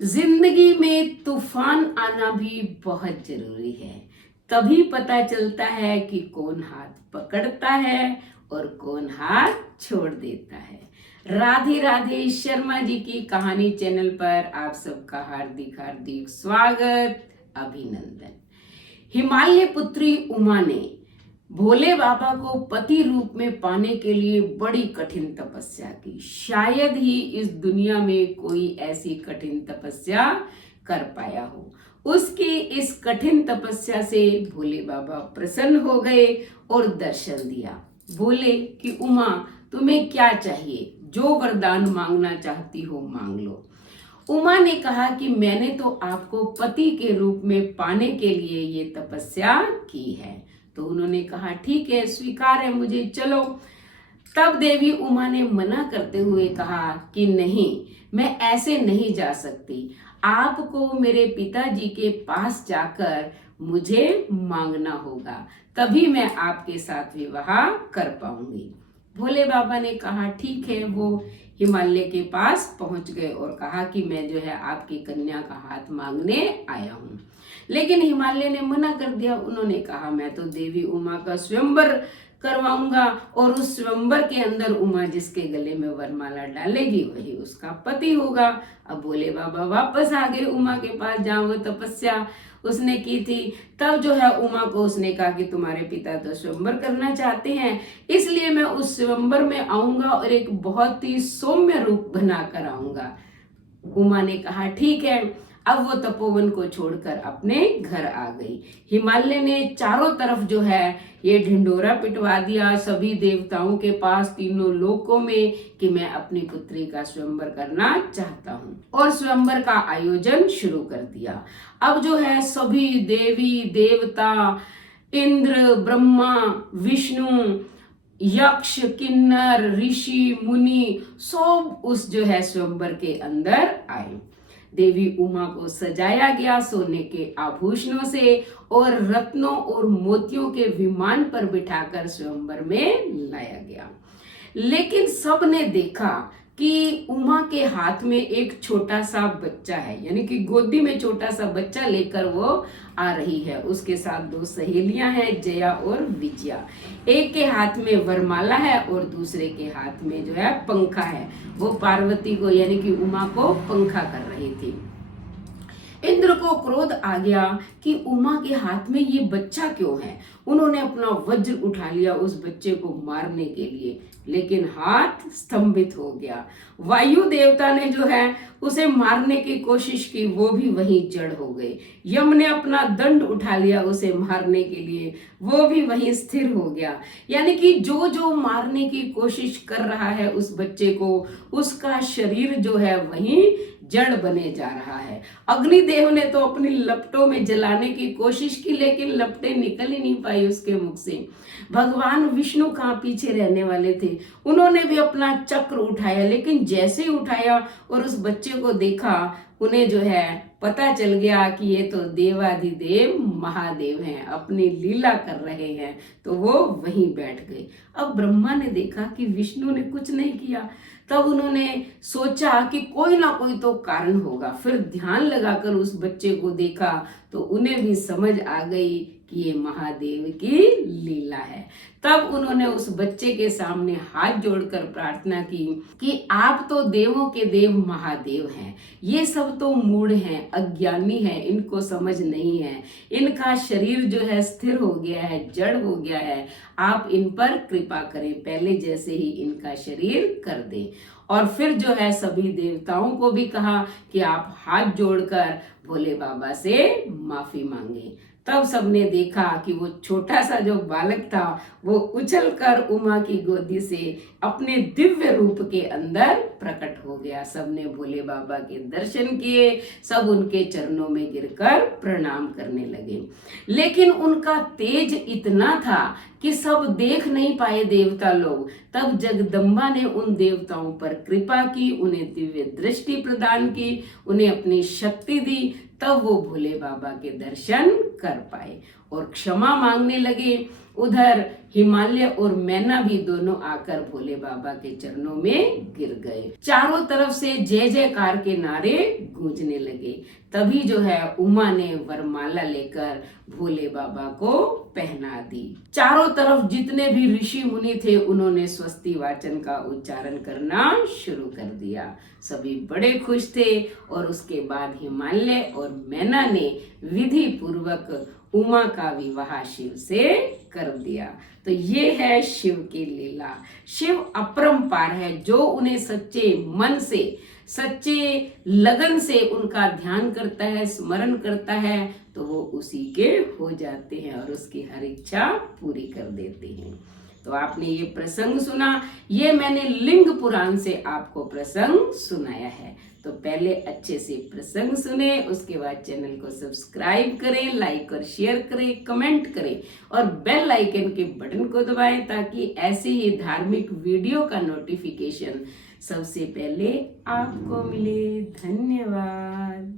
जिंदगी में तूफान आना भी बहुत जरूरी है। तभी पता चलता है कि कौन हाथ पकड़ता है और कौन हाथ छोड़ देता है। राधे राधे। शर्मा जी की कहानी चैनल पर आप सबका हार्दिक हार्दिक स्वागत, अभिनंदन। हिमालय पुत्री उमा ने भोले बाबा को पति रूप में पाने के लिए बड़ी कठिन तपस्या की। शायद ही इस दुनिया में कोई ऐसी कठिन तपस्या कर पाया हो। उसकी इस कठिन तपस्या से भोले बाबा प्रसन्न हो गए और दर्शन दिया। बोले कि उमा, तुम्हें क्या चाहिए? जो वरदान मांगना चाहती हो मांग लो। उमा ने कहा कि मैंने तो आपको पति के रूप में पाने के लिए ये तपस्या की है। तो उन्होंने कहा ठीक है, स्वीकार है मुझे, चलो। तब देवी उमा ने मना करते हुए कहा कि नहीं, मैं ऐसे नहीं जा सकती। आपको मेरे पिताजी के पास जाकर मुझे मांगना होगा, तभी मैं आपके साथ विवाह कर पाऊंगी। भोले बाबा ने कहा ठीक है। वो हिमालय के पास पहुंच गए और कहा कि मैं जो है आपकी कन्या का हाथ मांगने आया हूँ। लेकिन हिमालय ने मना कर दिया। उन्होंने कहा मैं तो देवी उमा का स्वयंवर करवाऊंगा और उस स्वयंवर के अंदर उमा जिसके गले में वरमाला डालेगी वही उसका पति होगा। अब भोले बाबा वापस आ गए उमा के पास जहाँ वो तपस्या उसने की थी। तब जो है उमा को उसने कहा कि तुम्हारे पिता तो स्वयंवर करना चाहते हैं, इसलिए मैं उस स्वयंवर में आऊंगा और एक बहुत ही सौम्य रूप बनाकर आऊंगा। उमा ने कहा ठीक है। अब वो तपोवन को छोड़कर अपने घर आ गई। हिमालय ने चारों तरफ जो है ये ढिंडोरा पिटवा दिया सभी देवताओं के पास, तीनों लोकों में, कि मैं अपनी पुत्री का स्वयंवर करना चाहता हूँ। और स्वयंवर का आयोजन शुरू कर दिया। अब जो है सभी देवी देवता, इंद्र, ब्रह्मा, विष्णु, यक्ष, किन्नर, ऋषि, मुनि सब उस जो है स्वयंवर के अंदर आए। देवी उमा को सजाया गया सोने के आभूषणों से और रत्नों और मोतियों के विमान पर बिठाकर स्वयंवर में लाया गया। लेकिन सबने देखा कि उमा के हाथ में एक छोटा सा बच्चा है, यानी कि गोदी में छोटा सा बच्चा लेकर वो आ रही है। उसके साथ दो सहेलियां हैं, जया और विजया। एक के हाथ में वरमाला है और दूसरे के हाथ में जो है पंखा है। वो पार्वती को यानी कि उमा को पंखा कर रही थी। इंद्र को क्रोध आ गया कि उमा के हाथ में ये बच्चा क्यों है। उन्होंने अपना वज्र उठा लिया उस बच्चे को मारने के लिए, लेकिन हाथ स्तंभित हो गया। वायु देवता ने जो है उसे मारने की कोशिश की, वो भी वहीं जड़ हो गए। यम ने अपना दंड उठा लिया उसे मारने के लिए, वो भी वहीं स्थिर हो गया। यानी कि जो जो मारने की कोशिश कर रहा है उस बच्चे को, उसका शरीर जो है वहीं जड़ बने जा रहा है। अग्निदेव ने तो अपनी लपटों में जलाने की कोशिश की, लेकिन लपटें निकल ही नहीं पाई उसके मुख से। भगवान विष्णु कहाँ पीछे रहने वाले थे। उन्होंने भी अपना चक्र उठाया, लेकिन जैसे ही उठाया और उस बच्चे को देखा, उन्हें जो है पता चल गया कि ये तो देवाधिदेव महादेव हैं, अपनी लीला कर रहे हैं। तो वो वहीं बैठ गए। अब ब्रह्मा ने देखा कि विष्णु ने कुछ नहीं किया। तब उन्होंने सोचा कि कोई ना कोई तो कारण होगा। फिर ध्यान लगाकर उस बच्चे को देखा तो उन्हें भी समझ आ गई कि ये महादेव की लीला है। तब उन्होंने उस बच्चे के सामने हाथ जोड़कर प्रार्थना की कि आप तो देवों के देव महादेव हैं, ये सब तो मूढ़ हैं, अज्ञानी हैं, इनको समझ नहीं है। इनका शरीर जो है स्थिर हो गया है, जड़ हो गया है। आप इन पर कृपा करें, पहले जैसे ही इनका शरीर कर दें। और फिर जो है सभी देवताओं को भी कहा कि आप हाथ जोड़कर भोले बाबा से माफी मांगे। तब सबने देखा कि वो छोटा सा जो बालक था वो उछलकर उमा की गोदी से अपने दिव्य रूप के अंदर प्रकट हो गया। सबने भोले बाबा के दर्शन किए, सब उनके चरणों में गिरकर प्रणाम करने लगे। लेकिन उनका तेज इतना था कि सब देख नहीं पाए देवता लोग। तब जगदम्बा ने उन देवताओं पर कृपा की, उन्हें दिव्य दृष्टि प्रदान की, उन्हें अपनी शक्ति दी। तब वो भोले बाबा के दर्शन कर पाए और क्षमा मांगने लगे। उधर हिमालय और मैना भी दोनों आकर भोले बाबा के चरणों में गिर गए। चारों तरफ से जय जयकार के नारे गूंजने लगे। तभी जो है उमा ने वरमाला लेकर भोले बाबा को पहना दी। चारों तरफ जितने भी ऋषि मुनि थे उन्होंने स्वस्ति वाचन का उच्चारण करना शुरू कर दिया। सभी बड़े खुश थे और उसके बाद हिमालय और मैना ने विधि पूर्वक उमा का विवाह शिव से कर दिया। तो ये है शिव की लीला। शिव अपरंपार है। जो उन्हें सच्चे मन से, सच्चे लगन से उनका ध्यान करता है, स्मरण करता है, तो वो उसी के हो जाते हैं और उसकी हर इच्छा पूरी कर देते हैं। तो आपने ये प्रसंग सुना, ये मैंने लिंग पुराण से आपको प्रसंग सुनाया है। तो पहले अच्छे से प्रसंग सुने, उसके बाद चैनल को सब्सक्राइब करें, लाइक और शेयर करें, कमेंट करें और बेल आइकन के बटन को दबाएं ताकि ऐसे ही धार्मिक वीडियो का नोटिफिकेशन सबसे पहले आपको मिले। धन्यवाद।